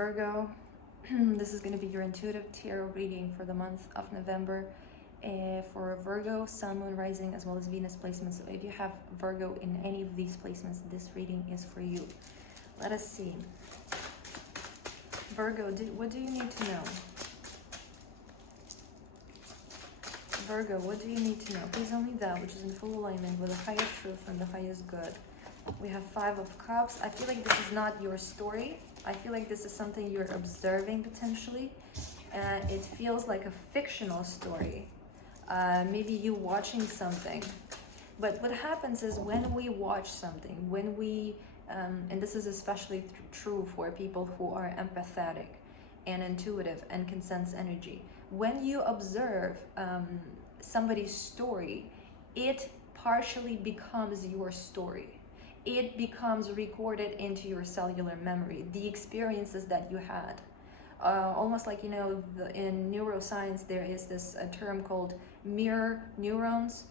Virgo, this is going to be your intuitive tarot reading for the month of November for Virgo, Sun, Moon, Rising, as well as Venus placements. So if you have Virgo in any of these placements, this reading is for you. Let us see. Virgo, what do you need to know? Virgo, what do you need to know? Please only that which is in full alignment with the highest truth and the highest good. We have Five of Cups. I feel like this is not your story. I feel like this is something you're observing potentially. It feels like a fictional story. Maybe you watching something. But what happens is when we watch something, when we, and this is especially true for people who are empathetic and intuitive and can sense energy. When you observe somebody's story, it partially becomes your story. It becomes recorded into your cellular memory, the experiences that you had. Almost like, you know, in neuroscience, there is this term called mirror neurons.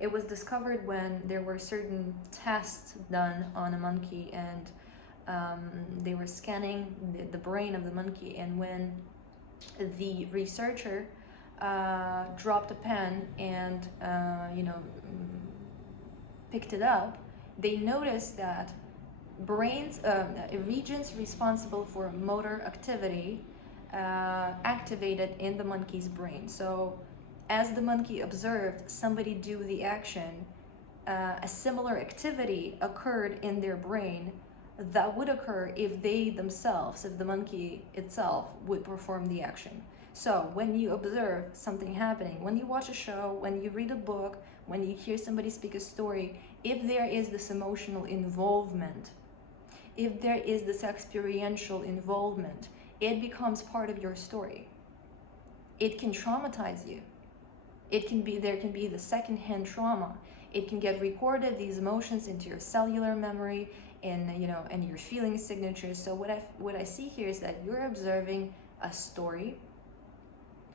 It was discovered when there were certain tests done on a monkey, and they were scanning the brain of the monkey. And when the researcher dropped a pen and, you know, picked it up, they noticed that regions responsible for motor activity activated in the monkey's brain. So as the monkey observed somebody do the action, a similar activity occurred in their brain that would occur if they themselves, if the monkey itself would perform the action. So when you observe something happening, when you watch a show, when you read a book, when you hear somebody speak a story, if there is this emotional involvement, if there is this experiential involvement, it becomes part of your story. It can traumatize you. There can be the secondhand trauma. It can get recorded, these emotions, into your cellular memory and, you know, and your feeling signatures. So what I see here is that you're observing a story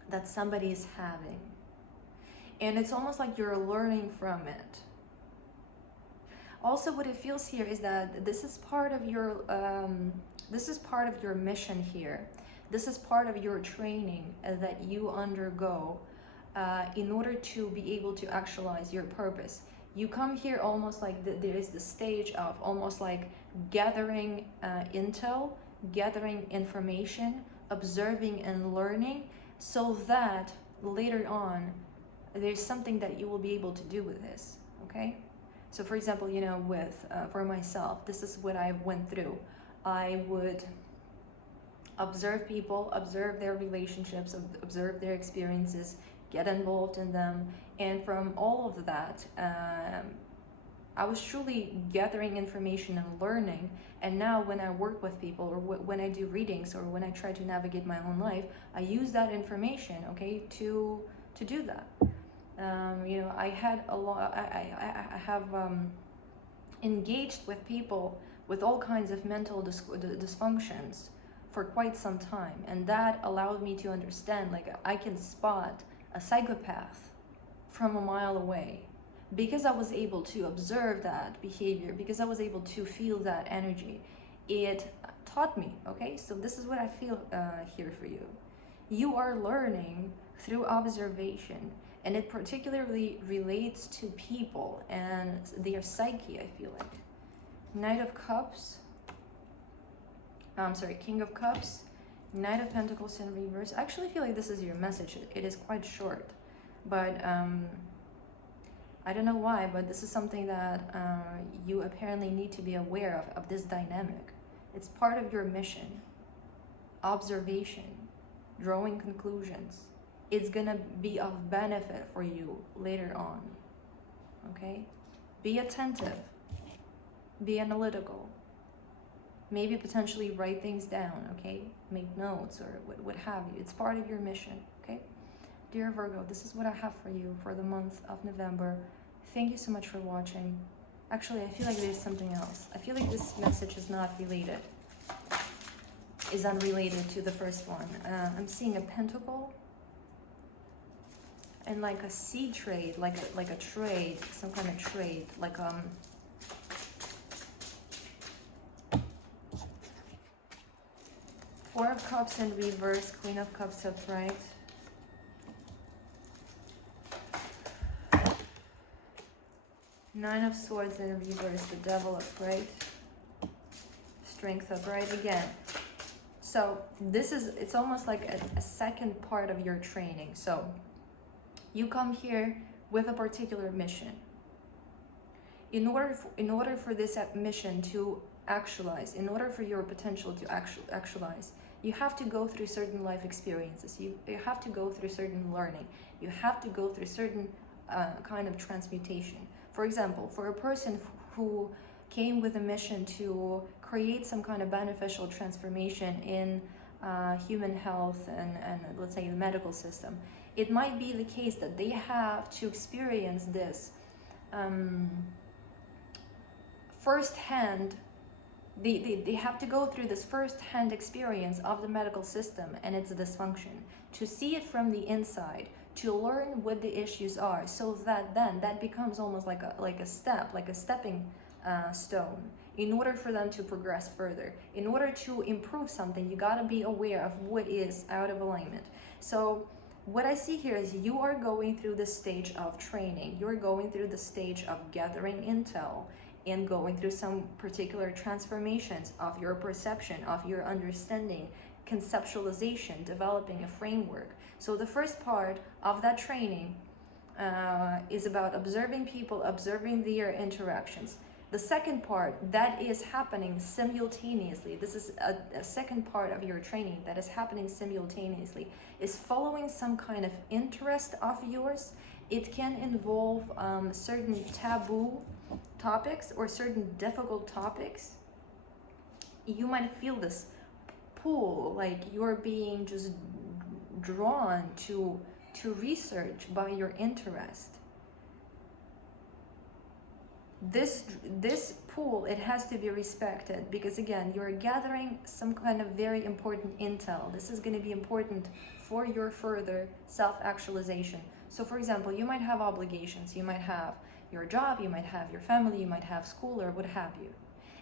that somebody is having, and it's almost like you're learning from it. Also, what it feels here is that this is part of your mission here. This is part of your training that you undergo in order to be able to actualize your purpose. You come here almost like there is the stage of almost like gathering intel, gathering information, observing and learning, so that later on there's something that you will be able to do with this. Okay, so for example, you know, for myself, this is what I went through. I would observe people, observe their relationships, observe their experiences, get involved in them, and from all of that I was truly gathering information and learning. And now when I work with people, or when I do readings, or when I try to navigate my own life, I use that information, okay, to do that. You know, I had a lot. I have engaged with people with all kinds of mental dysfunctions for quite some time, and that allowed me to understand, like, I can spot a psychopath from a mile away, because I was able to observe that behavior, because I was able to feel that energy. It taught me, okay? So this is what I feel here for you. You are learning through observation, and it particularly relates to people and their psyche, I feel like. Knight of Cups, King of Cups, Knight of Pentacles in reverse. I actually feel like this is your message. It is quite short, but I don't know why, but this is something that you apparently need to be aware of this dynamic. It's part of your mission. Observation, drawing conclusions. It's gonna be of benefit for you later on, okay? Be attentive, be analytical, maybe potentially write things down, okay? Make notes or what have you. It's part of your mission, okay? Dear Virgo, this is what I have for you for the month of November. Thank you so much for watching. Actually, I feel like there's something else. I feel like this message is not related, is unrelated to the first one. I'm seeing a pentacle and like a sea trade, like a trade, some kind of trade, like Four of Cups in reverse, Queen of Cups upright. Nine of Swords in reverse, the Devil upright. Strength upright again. So this is, it's almost like a second part of your training. So you come here with a particular mission. In order for this mission to actualize, in order for your potential to actualize, you have to go through certain life experiences. You have to go through certain learning. You have to go through certain kind of transmutation. For example, for a person who came with a mission to create some kind of beneficial transformation in human health and let's say the medical system, it might be the case that they have to experience this firsthand. They have to go through this first-hand experience of the medical system and its dysfunction, to see it from the inside, to learn what the issues are, so that then that becomes almost like a stepping stone in order for them to progress further. In order to improve something, you got to be aware of what is out of alignment. So what I see here is you are going through the stage of training. You're going through the stage of gathering intel and going through some particular transformations of your perception, of your understanding, conceptualization, developing a framework. So the first part of that training is about observing people, observing their interactions. The second part that is happening simultaneously, this is a second part of your training that is happening simultaneously, is following some kind of interest of yours. It can involve certain taboo topics or certain difficult topics. You might feel this pull, like you're being just drawn to research by your interest. This pull, it has to be respected, because again, you're gathering some kind of very important intel. This is going to be important for your further self-actualization. So for example, you might have obligations, you might have your job, you might have your family, you might have school, or what have you.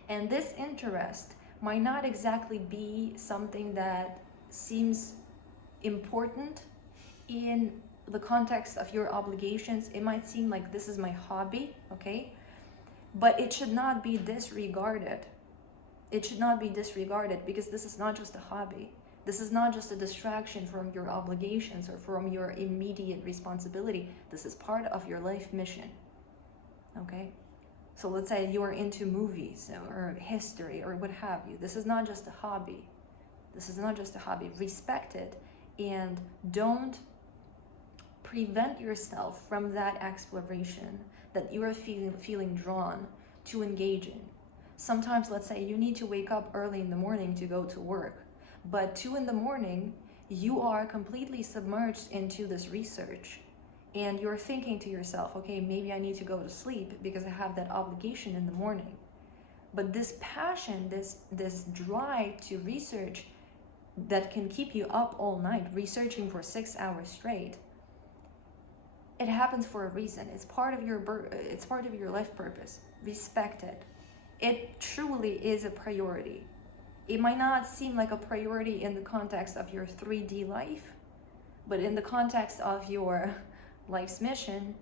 And this interest might not exactly be something that seems important in the context of your obligations. It might seem like this is my hobby, okay? But it should not be disregarded. It should not be disregarded, because this is not just a hobby. This is not just a distraction from your obligations or from your immediate responsibility. This is part of your life mission. Okay, so let's say you are into movies or history or what have you. This is not just a hobby. This is not just a hobby. Respect it, and don't prevent yourself from that exploration that you are feeling drawn to engage in. Sometimes, let's say you need to wake up early in the morning to go to work, but 2 in the morning, you are completely submerged into this research. And you're thinking to yourself, okay, maybe I need to go to sleep because I have that obligation in the morning. But this passion, this drive to research that can keep you up all night, researching for 6 hours straight, it happens for a reason. It's part of your life purpose. Respect it. It truly is a priority. It might not seem like a priority in the context of your 3D life, but in the context of your life's mission,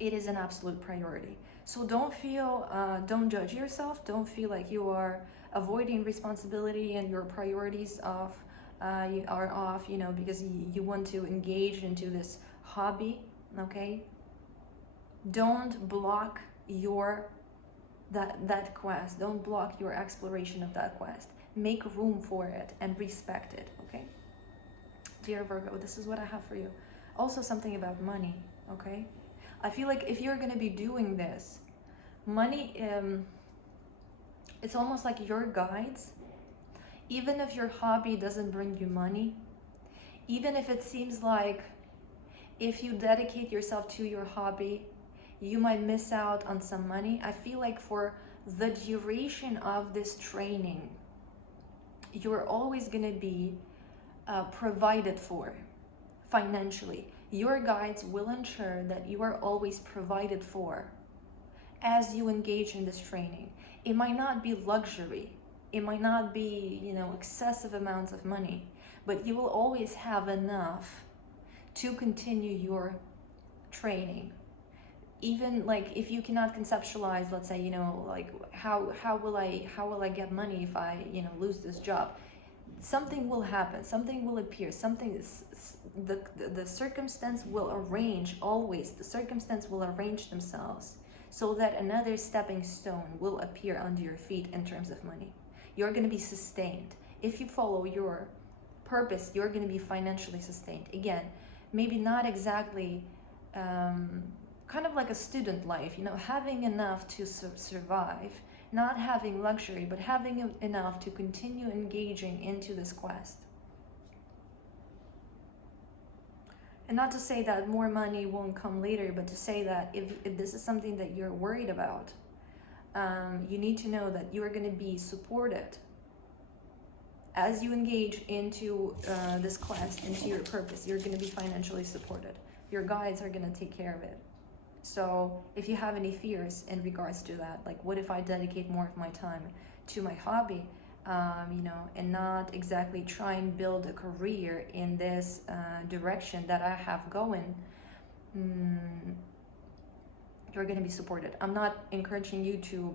it is an absolute priority. So don't judge yourself. Don't feel like you are avoiding responsibility and your priorities are off, because you want to engage into this hobby. Okay, don't block that quest. Don't block your exploration of that quest. Make room for it and respect it. Okay, dear Virgo, this is what I have for you. Also something about money, okay? I feel like if you're gonna be doing this, money, it's almost like your guides. Even if your hobby doesn't bring you money, even if it seems like if you dedicate yourself to your hobby, you might miss out on some money. I feel like for the duration of this training, you're always gonna be provided for. Financially, your guides will ensure that you are always provided for as you engage in this training. It might not be luxury, It might not be, you know, excessive amounts of money, but you will always have enough to continue your training. Even like if you cannot conceptualize, let's say, you know, like how will I get money if I, you know, lose this job? Something will happen, something will appear, something is, the circumstance will arrange, always the circumstance will arrange themselves so that another stepping stone will appear under your feet in terms of money. You're going to be sustained. If you follow your purpose, you're going to be financially sustained. Again, maybe not exactly kind of like a student life, you know, having enough to survive, not having luxury, but having enough to continue engaging into this quest. And not to say that more money won't come later, but to say that if this is something that you're worried about, you need to know that you are going to be supported as you engage into this quest, into your purpose. You're going to be financially supported. Your guides are going to take care of it. So if you have any fears in regards to that, like what if I dedicate more of my time to my hobby, you know, and not exactly try and build a career in this direction that I have going, you're going to be supported. I'm not encouraging you to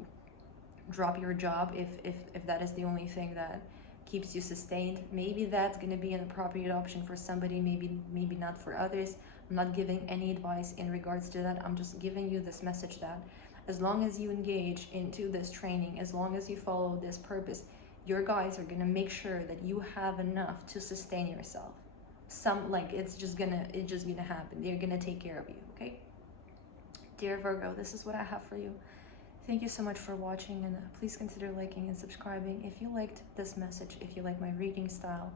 drop your job if that is the only thing that keeps you sustained. Maybe that's going to be an appropriate option for somebody, maybe not for others. I'm not giving any advice in regards to that. I'm just giving you this message that as long as you engage into this training, as long as you follow this purpose, your guides are going to make sure that you have enough to sustain yourself. It's just gonna happen. They're gonna take care of you, okay? Dear Virgo, this is what I have for you. Thank you so much for watching, and please consider liking and subscribing if you liked this message, if you like my reading style.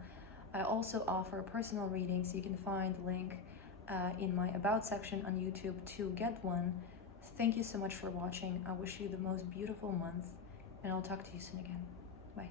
I also offer personal readings. You can find the link in my About section on YouTube to get one. Thank you so much for watching. I wish you the most beautiful month, and I'll talk to you soon again. Bye.